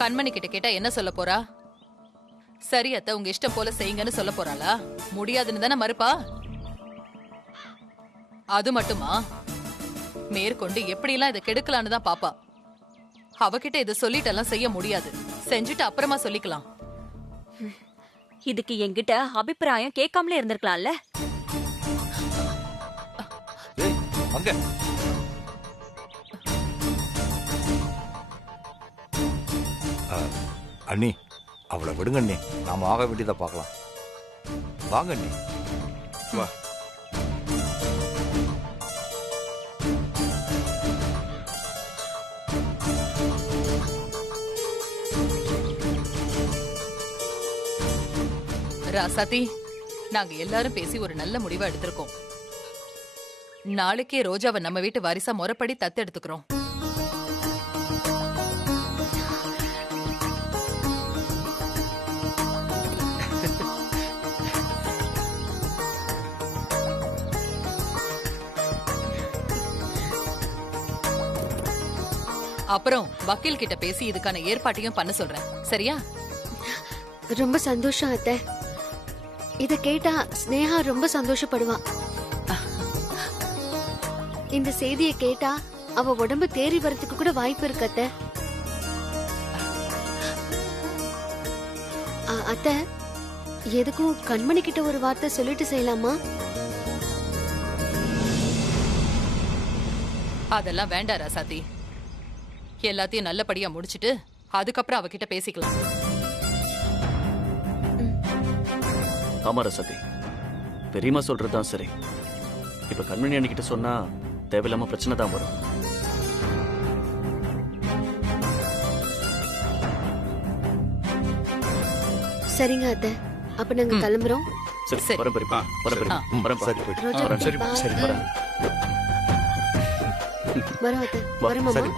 கண்மணி கிட்ட கேட்டா என்ன சொல்ல போறா? சரி அத்தை, உங்க இஷ்டம் போல செய்யுங்கன்னு சொல்ல போறாளா? முடியாதுன்னு தானே மறுப்பா? அது மட்டுமா, மேற்கொண்டு எப்படியெல்லாம் இதை கெடுக்கலான்னு தான் பாப்பா. அவகிட்ட இதை சொல்லிட்டெல்லாம் செய்ய முடியாது. செஞ்சுட்டு அப்புறமா சொல்லிக்கலாம். இதுக்கு என்கிட்ட அபிப்பிராயம் கேட்காமலே இருந்திருக்கலாம்ல. அங்க அண்ணி, அவளை விடுங்க அண்ணி. நாம ஆக வேண்டியதை பார்க்கலாம். வாங்க அண்ணி. வா. ராசாத்தி, நாங்க எல்லாரும் பேசி ஒரு நல்ல முடிவா எடுத்திருக்கோம். நாளைக்கே ரோஜாவை நம்ம வீட்டு வாரிசா முறைப்படி தத்து எடுத்துக்கிறோம். அப்புறம் வக்கீல் கிட்ட பேசி இதுக்கான ஏற்பாட்டையும் பண்ண சொல்றேன். சரியா? ரொம்ப சந்தோஷம் அத்தை. இத கேட்டா ஸ்னேகா ரொம்ப சந்தோஷப்படுவா. இந்த செய்தியை கேட்டா அவ உடம்பு தேறி வரதுக்கு கூட வாய்ப்பு இருக்கு அத்தை. அத்தை, எதுக்கும் கண்மணி கிட்ட ஒரு வார்த்தை சொல்லிட்டு செய்யலாமா? அதெல்லாம் வேண்டாம் ராசாத்தி. எல்லாத்தையும் நல்லபடியா முடிச்சிட்டு அதுக்கப்புறம் அவகிட்ட பேசிக்கலாம். ஆமா ரசதி, பெரியம்மா சொல்றதுதான் சரி. இப்ப கண்மணி அண்ணிக்கிட்ட சொன்னா தேவையில்லாம பிரச்சனை தான் வரும். சரிங்க அத்தை, அப்ப நாங்க கிளம்புறோம். சரி, வரேன் பெரியப்பா. வரேன் பெரியப்பா. வரேன் சரி, போயிட்டு ரோஜா, வரேன். சரி, bye. சரி, வரேன். வரோம் அத்தை. வா, வரோம் மாமா. சரி.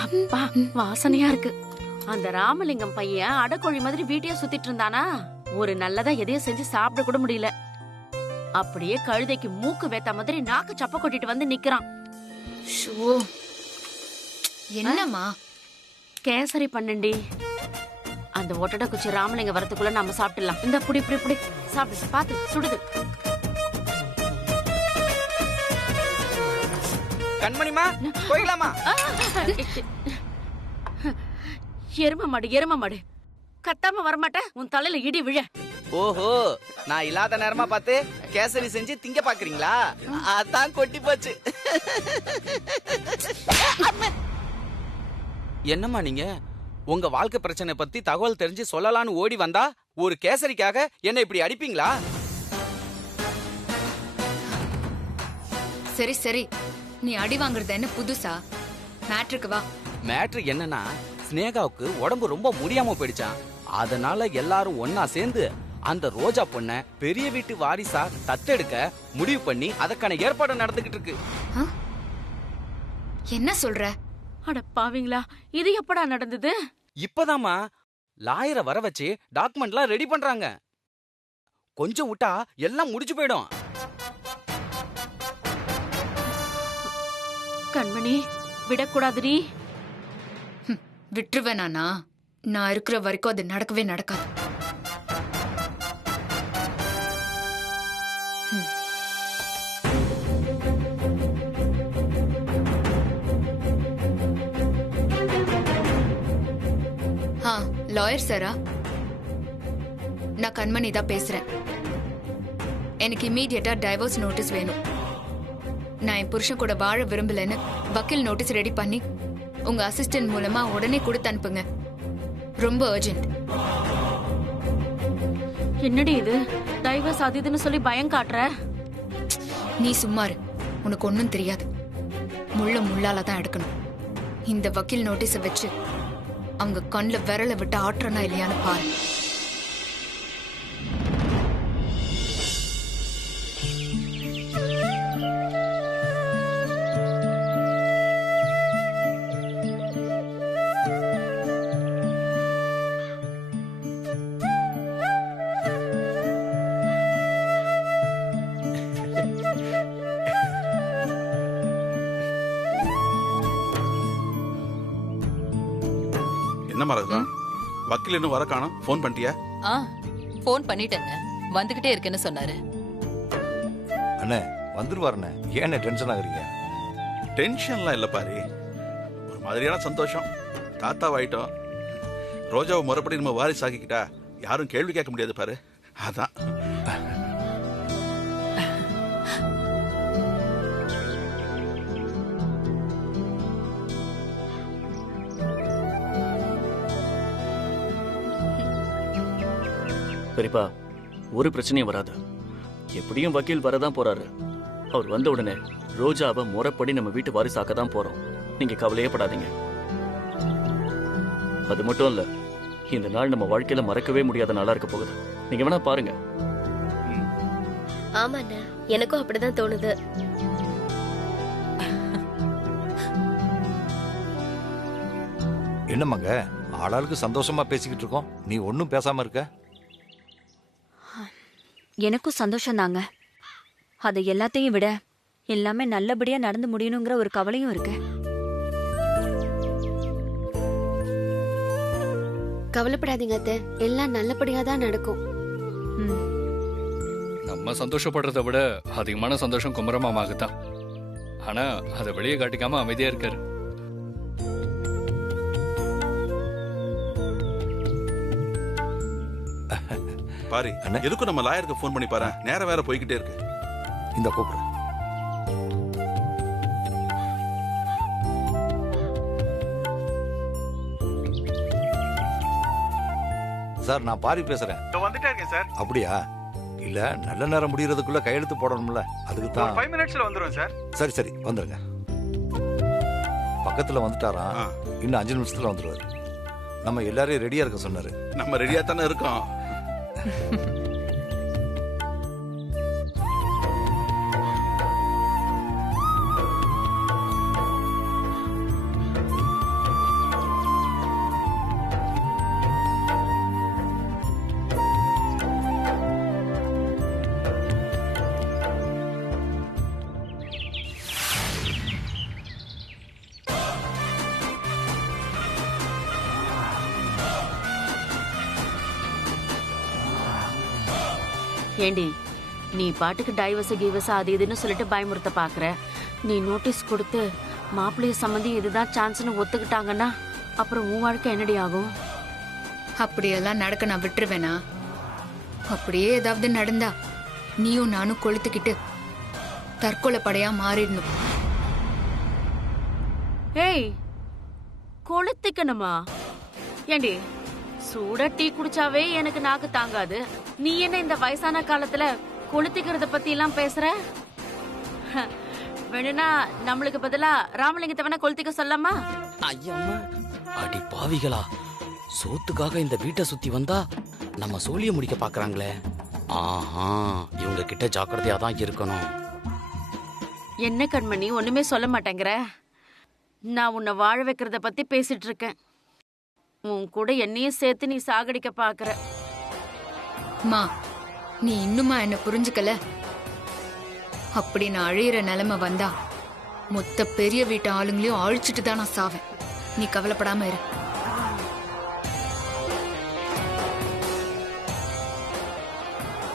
அப்பா, வாசனையா இருக்கு. அந்த ராமலிங்கம் பையன் அடக்கோழி மாதிரி வீட்டையே சுத்திட்டு இருந்தானா? ஒரு நல்லதா எதையும் செஞ்சு சாப்பிட கூட முடியல. அப்படியே கழுதைக்கு மூக்கு வேத்த மாதிரி நாக்கு சப்ப கொட்டிட்டு வந்து நிக்கிறான். என்னம்மா? கேசரி பண்ணண்டி. அந்த ஒட்டட குச்சி ராமலிங்கம் வரதுக்குள்ள நம்ம சாப்பிடலாம். இந்த புடி புடி புடி சாப்பிடு. பாத்து சுடுது. கண்மணிமா, போய்க்கலாமா? எரும மாடு, எரும மாடு. கத்தாம வரமாட்ட, உன் தலையில இடி விழ. ஓஹோ, நான் இல்லாத நேரமா பார்த்து கேசரி செஞ்சு திங்க பாக்குறீங்களா? அதான் கொட்டி போச்சு. என்னம்மா நீங்க உங்க வாழ்க்கை பிரச்சனை பத்தி தகவல் தெரிஞ்சு சொல்லலான்னு ஓடி வந்தா ஒரு கேசரிக்காக என்ன இப்படி அடிப்பீங்களா? சரி சரி, நீ அடி வாங்குறது என்ன புதுசா? மேட்ருக்கு வா. மேட்ரு என்னன்னா, ஸ்னேகாவுக்கு உடம்பு ரொம்ப முடியாம போயிடுச்சான். அதனால எல்லாரும் ஒன்னா சேர்ந்து அந்த ரோஜா பொண்ண பெரிய வீட்டு வாரிசா தத்தெடுக்க முடிவு பண்ணி அதற்கான ஏற்பாடு நடந்துகிட்டு இருக்கு. என்ன சொல்ற? அட பாவீங்களா, இது எப்படா நடந்தது? இப்பதாமா லாயரை வர வச்சு டாக்குமெண்ட்லாம் ரெடி பண்றாங்க. கொஞ்சம் விட்டா எல்லாம் முடிஞ்சு போயிடும். கண்மணி, விடக்கூடாதுடி. விட்டுருவேனானா? நான் இருக்கிற வரைக்கும் அது நடக்கவே நடக்காது. லாயர் சாரா, நான் கண்மணி தான் பேசுறேன். எனக்கு இம்மீடியட்டா டைவர்ஸ் நோட்டீஸ் வேணும். நான் என் புருஷன் கூட வாழ விரும்பலன்னு வக்கீல் நோட்டீஸ் ரெடி பண்ணி உங்க அசிஸ்டன்ட் மூலமா உடனே கொடுத்து அனுப்புங்க. ரொம்ப அர்ஜென்ட். என்னடி இது டைவர்ஸ் அது இதுன்னு சொல்லி பயம் காட்டுற? நீ சும்மாரு, உனக்கு ஒன்னும் தெரியாது. முள்ள முள்ளால தான் எடுக்கணும். இந்த வக்கீல் நோட்டீஸை வச்சு அவங்க கண்ணில் விரல விட்டு ஆட்டுறனா இல்லையான்னு பாரு. என்ன மரகதா, வக்கீல் இன்னும் வர காணோம். ஃபோன் பண்ணிட்டியா? ஃபோன் பண்ணிட்டேங்க, வந்துகிட்டே இருக்கேன்னு சொன்னாரு. அண்ணே வந்துருவாருண்ணே, ஏண்ணே டென்ஷன் ஆகுறீங்க? டென்ஷன்லாம் இல்லை பாரு, ஒரு மாதிரியான சந்தோஷம். தாத்தாவாயிட்டோம். ரோஜாவை முறைப்படி நம்ம வாரிசு ஆக்கிக்கிட்டா யாரும் கேள்வி கேட்க முடியாது பாரு, அதான். பெரியப்பா, ஒரு பிரச்சனையும் வராது. எப்படியும் வக்கீல் வரதான் போறாரு. அவர் வந்த உடனே ரோஜாவை முறைப்படி நம்ம வீட்டு வாரிசாக்க தான் போறோம். நீங்க கவலையே படாதீங்க. அது மட்டும் இல்ல, இந்த நாள் நம்ம வாழ்க்கையில மறக்கவே முடியாத நாளா இருக்க போகுது. நீங்க வேணா பாருங்க. ஆமாண்ணா, எனக்கும் அப்படிதான் தோணுது. என்னம்மாங்க ஆளாளுக்கு சந்தோஷமா பேசிக்கிட்டு இருக்கோம், நீ ஒன்னும் பேசாம இருக்க? எனக்கும் சந்தோஷம் தாங்க. அது எல்லாத்தையும் விட எல்லாமே நல்லபடியா நடந்து முடியணுங்கிற ஒரு கவலையும் இருக்கு. கவலைப்படாதீங்க அத்தை, எல்லாம் நல்லபடியா தான் நடக்கும். நம்ம சந்தோஷப்படுறதை விட அதிகமான சந்தோஷம் குமரமாமாக்கு தான். ஆனா அதை வெளியே காட்டிக்காம அமைதியா இருக்காரு. பாரு, எதுக்கும் நம்ம லாயருக்கு ஃபோன் பண்ணி பாரு, நேரம் வேற போய்கிட்டே இருக்கு. இந்த கூப்பிடு. சார், நான் பாரி பேசுறேன். வந்துட்டே இருக்கேன் சார். அப்படியா? இல்ல, நல்ல நேரம் முடியறதுக்குள்ள கையெழுத்து போடணும்ல, அதுக்கு தான். 5 மினிட்ஸ்ல வந்துரும் சார். சரி சரி, வந்துருங்க. பக்கத்துல வந்துட்டாராம், இன்னும் 5 நிமிஷத்துல வந்துருவாரு. நம்ம எல்லாரையும் ரெடியா இருக்க சொன்னாரு. நம்ம ரெடியா தானே இருக்கோம். ஏண்டி, நீ பாட்டுக்கு டைவர்ஸ் கீவர்ஸ் அது இதுன்னு சொல்லிட்டு பயமுறுத்த பாக்குற. நீ நோட்டீஸ் கொடுத்து மாப்பிள்ளைய சம்மந்தி இதுதான் சான்ஸ்னு ஒத்துக்கிட்டாங்கன்னா அப்புறம் உன் வாழ்க்கை என்னடி ஆகும்? அப்படியெல்லாம் நடக்க நான் விட்டுருவேனா? அப்படியே ஏதாவது நடந்தா நீயும் நானும் கொளுத்துக்கிட்டு தற்கொலை படையா மாறிடணும். ஏய், கொளுத்திக்கணுமா? ஏண்டி, சூட டீ குடிச்சாவே எனக்கு நாக்கு தாங்காது. நீ என்ன இந்த வயசான காலத்துல கொளுத்திக்கிறத பத்தி எல்லாம் பேசுற? வேணும்னா நம்மளுக்கு பதிலா ராமலிங்கத்தை வேணா கொளுத்திக்க சொல்லாமா? ஐயம்மா, அடி பாவிகளா, சோத்துக்காக இந்த வீட்டை சுத்தி வந்தா நம்ம சோழிய முடிக்க பாக்குறாங்களே. ஆஹா, இவங்க கிட்ட ஜாக்கிரதையா தான் இருக்கணும். என்ன கண்மணி ஒண்ணுமே சொல்ல மாட்டேங்கிற? நான் உன்னை வாழ வைக்கிறத பத்தி பேசிட்டு இருக்கேன். உன் கூட என்னையும் சேர்த்து நீ சாகடிக்க பாக்குற. மா, நீ இன்னுமா என்ன புரிஞ்சுக்கல? அப்படி நான் அழியிற நிலைமை வந்தா மொத்த பெரிய வீட்டு ஆளுங்களையும் அழிச்சிட்டு தான் நான் சாவேன். நீ கவலைப்படாம இரு.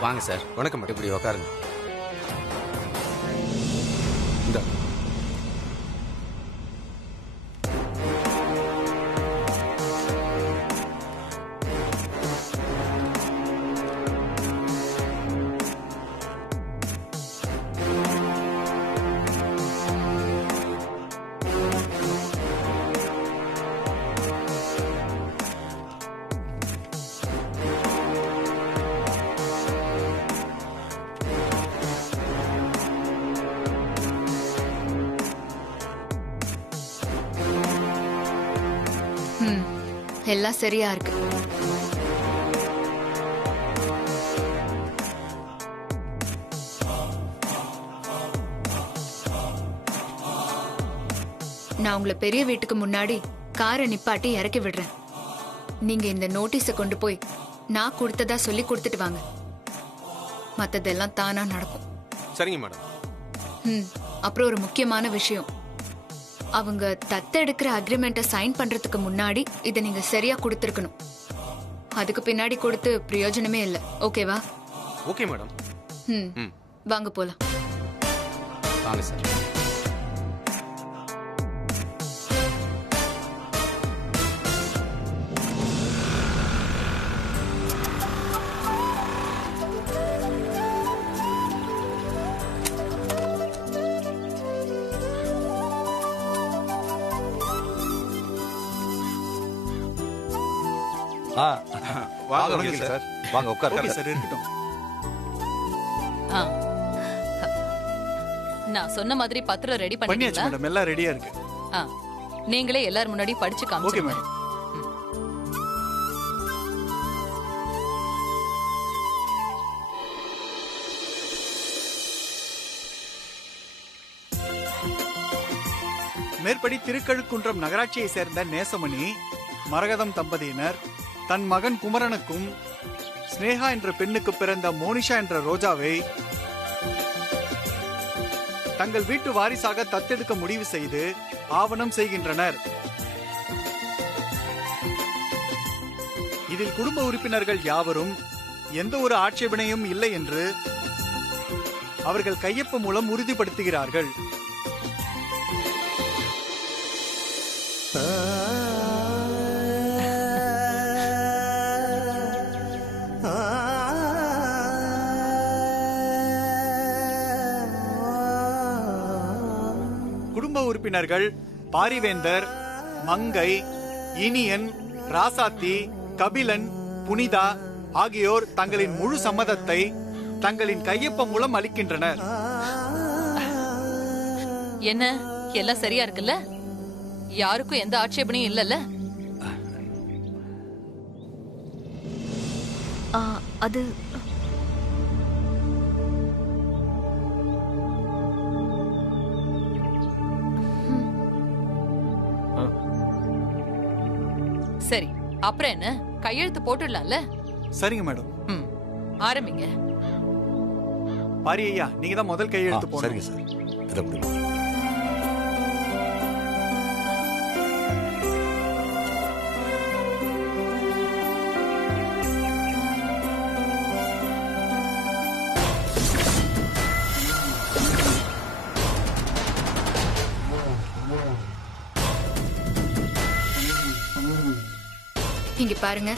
வாங்க சார். வணக்கம் மேடம். இப்படி உட்காருங்க. இந்த எல்லாம் சரியா இருக்கு. நான் உங்களை பெரிய வீட்டுக்கு முன்னாடி காரை நிப்பாட்டி இறக்கி விடுறேன். நீங்க இந்த நோட்டீஸை கொண்டு போய் நான் கொடுத்ததா சொல்லி கொடுத்துட்டு வாங்க. மத்ததெல்லாம் தானா நடக்கும். சரிங்க மேடம். அப்புறம் ஒரு முக்கியமான விஷயம், அவங்க தத்தெடுக்கிற அக்ரிமெண்ட்டை சைன் பண்றதுக்கு முன்னாடி இதை நீங்க சரியா கொடுத்துருக்கணும். அதுக்கு பின்னாடி கொடுத்து பிரயோஜனமே இல்லை. ஓகேவா? Okay madam. வாங்க போலாம். வாங்க சார். வாங்க சார், வாங்க உட்காருங்க சார். இருக்கட்டும். நான் சொன்ன மாதிரி பத்திரம் ரெடி பண்ணியாச்சு பண்ணிட்டீங்களா? மேடம், எல்லாம் ரெடியா இருக்கு. நீங்களே எல்லாரும் முன்னாடி படிச்சு ஓகே காமிச்சுங்க. மேடம். மேற்படி திருக்கழுக்குன்றம் நகராட்சியை சேர்ந்த நேசமணி மரகதம் தம்பதியினர் தன் மகன் குமரனுக்கும் ஸ்னேகா என்ற பெண்ணுக்கு பிறந்த மோனிஷா என்ற ரோஜாவை தங்கள் வீட்டு வாரிசாக தத்தெடுக்க முடிவு செய்து ஆவணம் செய்கின்றனர். இதில் குடும்ப உறுப்பினர்கள் யாவரும் எந்த ஒரு ஆட்சேபனையும் இல்லை என்று அவர்கள் கையொப்ப மூலம் உறுதிப்படுத்துகிறார்கள். குடும்ப உறுப்பினர்கள் பாரிவேந்தர், மங்கை, இனியன், ராசாத்தி, கபிலன், புனிதா ஆகியோர் தங்களின் முழு சம்மதத்தை தங்களின் கையொப்பம் மூலம் அளிக்கின்றனர். என்ன எல்லாம் சரியா இருக்குல்ல? யாருக்கும் எந்த ஆட்சேபனையும் இல்லல்ல? அது சரி, அப்புறம் என்ன, கையெழுத்து போட்டுடலாம்ல? சரிங்க மேடம். ஆரம்பிங்க. பாரி ஐயா, நீங்க தான் முதல் கையெழுத்து போடுங்க. சரிங்க சார். இதை கொடுங்க. இங்க பாருங்க,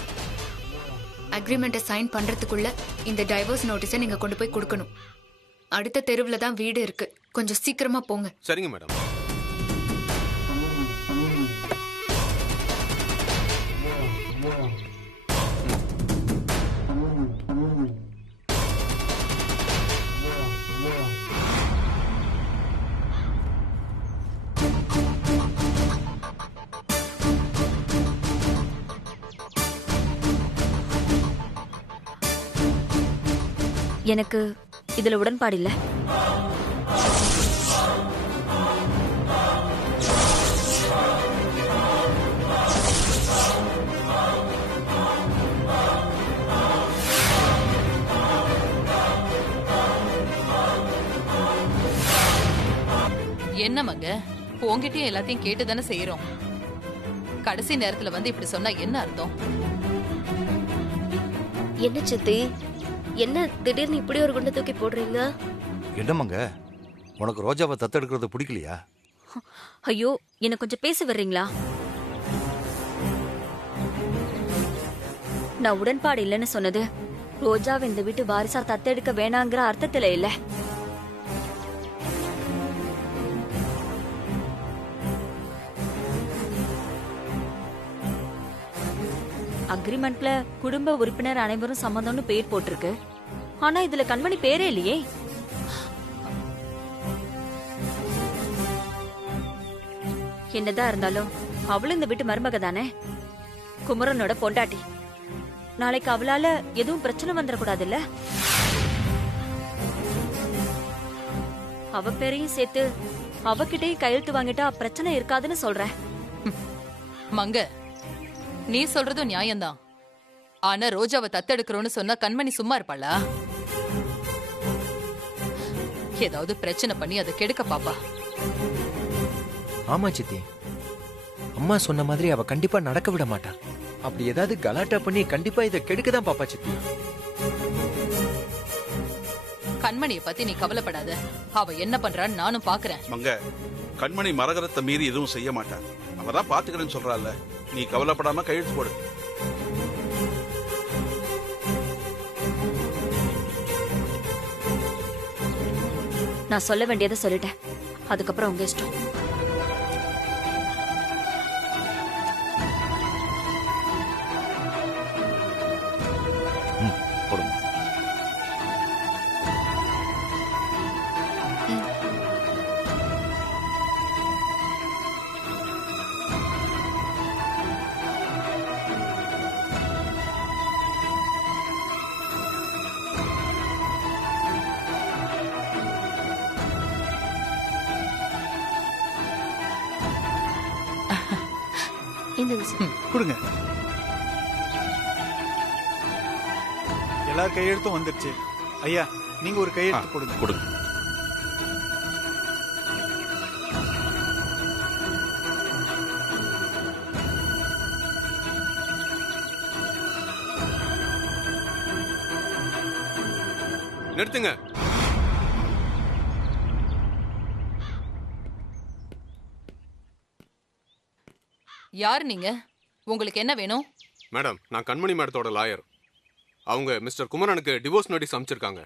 அக்ரிமெண்ட்டை சைன் பண்றதுக்குள்ள இந்த டைவர்ஸ் நோட்டீஸை நீங்க கொண்டு போய் கொடுக்கணும். அடுத்த தெருவுல தான் வீடு இருக்கு. கொஞ்சம் சீக்கிரமா போங்க. சரிங்க மேடம். எனக்கு இதுல உடன்பாடு இல்ல. என்ன மங்க, உங்ககிட்டயும் எல்லாத்தையும் கேட்டுதானே செய்யறோம். கடைசி நேரத்துல வந்து இப்படி சொன்னா என்ன அர்த்தம்? என்ன சித்தி, என்ன திடீர்னு இப்படி ஒரு குண்டை தூக்கி போடுறீங்க? என்னமாங்க, உனக்கு ரோஜாவை தத்தெடுக்கிறது பிடிக்கலையா? ஐயோ, என்ன கொஞ்சம் பேச வர்றீங்களா? நான் உடன்பாடு இல்லைன்னு சொன்னது ரோஜாவை இந்த வீட்டு வாரிசா தத்தெடுக்க வேணாங்கிற அர்த்தத்துல இல்ல. அக்ரிமெண்ட்ல குடும்ப உறுப்பினர் அனைவரும் சம்மதம்னு பேர் போட்டிருக்கு. ஆனா இதுல கண்மணி பேரே இல்லையே. என்னதான் இருந்தாலும் அவளும் இந்த வீட்டு மருமக தானே. குமரனோட பொண்டாட்டி. நாளைக்கு அவளால எதுவும் பிரச்சனை வந்துடக்கூடாதுல்ல? அவ பேரையும் சேர்த்து அவகிட்டயும் கையெழுத்து வாங்கிட்டா பிரச்சனை இருக்காதுன்னு சொல்றேன். மங்க, நீ சொல்றதும் நியாயம்தான். ஆனா ரோஜாவை தத்தெடுக்கிறோன்னு சொன்னா கண்மணி சும்மா இருப்பாளா? ஏதாவது பிரச்சனை பண்ணி அதை கெடுக்க பாப்பா. ஆமா சித்தி, அம்மா சொன்ன மாதிரி அவ கண்டிப்பா நடக்க விட மாட்டா. அப்படி ஏதாவது கலாட்டா பண்ணி கண்டிப்பா இதை கெடுக்க தான் பாப்பா சித்தி. கண்மணியை பத்தி நீ கவலைப்படாத. அவ என்ன பண்றான்னு நானும் பாக்குறேன். மங்க, கண்மணி மரகதத்தை மீறி எதுவும் செய்ய மாட்டா. அவதான் பாத்துக்கிறேன்னு சொல்றாள். நீ கவலைப்படாம கையெழுத்து போடு. நான் சொல்ல வேண்டியதை சொல்லிட்டேன். அதுக்கப்புறம் உங்க இஷ்டம். போடுங்க. கொடுங்க. எல்லார் கையெழுத்தும் வந்துருச்சு. ஐயா, நீங்க ஒரு கையெழுத்து போடுங்க. கொடுங்க. நிறுத்துங்க. யார் நீங்க? உங்களுக்கு என்ன வேணும்? மேடம், நான் கண்மணி மேடத்தோட லாயர். அவங்க மிஸ்டர் குமரனுக்கு டிவோர்ஸ் நோட்டீஸ் அனுப்பிச்சிருக்காங்க.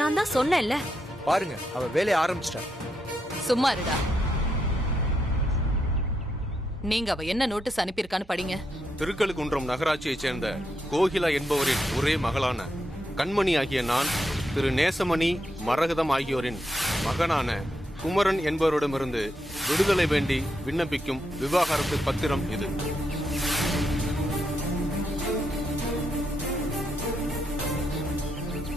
நான் தான் சொன்னேன்ல. பாருங்க, அவ வேலையை ஆரம்பிச்சிட்டா. சும்மா இருடா. நீங்க அவ என்ன நோட்டீஸ் அனுப்பியிருக்கான்னு படிங்க. திருக்கழுக்குன்றம் நகராட்சியைச் சேர்ந்த கோகிலா என்பவரின் ஒரே மகளான கண்மணி ஆகிய நான் திரு நேசமணி, மரகதம் ஆகியோரின் மகனான குமரன் என்பவரிடமிருந்து விடுதலை வேண்டி விண்ணப்பிக்கும் விவாகரத்து பத்திரம் இது.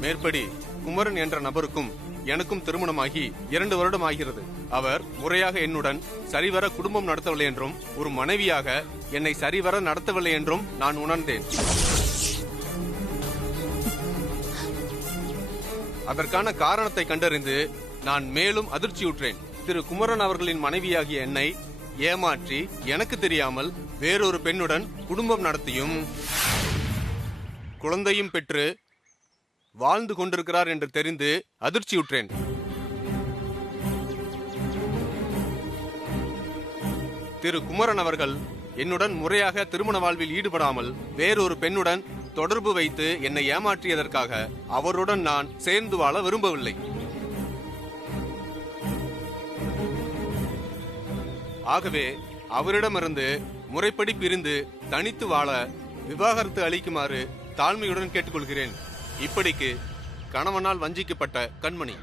மேற்படி குமரன் என்ற நபருக்கும் எனக்கும் திருமணமாகி 2 வருடம் ஆகிறது. அவர் முறையாக என்னுடன் சரிவர குடும்பம் நடத்தவில்லை என்றும் ஒரு மனைவியாக என்னை சரிவர நடத்தவில்லை என்றும் நான் உணர்ந்தேன். அதற்கான காரணத்தை கண்டறிந்து நான் மேலும் அதிர்ச்சியுற்றேன். திரு குமரன் அவர்களின் மனைவியாகிய என்னை ஏமாற்றி எனக்கு தெரியாமல் வேறொரு பெண்ணுடன் குடும்பம் நடத்தியும் குழந்தையும் பெற்று வாழ்ந்து கொண்டிருக்கிறார் என்று தெரிந்து அதிர்ச்சியுற்றேன். திரு குமரன் அவர்கள் என்னுடன் முறையாக திருமண வாழ்வில் ஈடுபடாமல் வேறொரு பெண்ணுடன் தொடர்பு வைத்து என்னை ஏமாற்றியதற்காக அவருடன் நான் சேர்ந்து வாழ விரும்பவில்லை. ஆகவே அவரிடமிருந்து முறைப்படி பிரிந்து தனித்து வாழ விவாகரத்து அளிக்குமாறு தாழ்மையுடன் கேட்டுக்கொள்கிறேன். இப்படிக்கு கணவனால் வஞ்சிக்கப்பட்ட கண்மணி.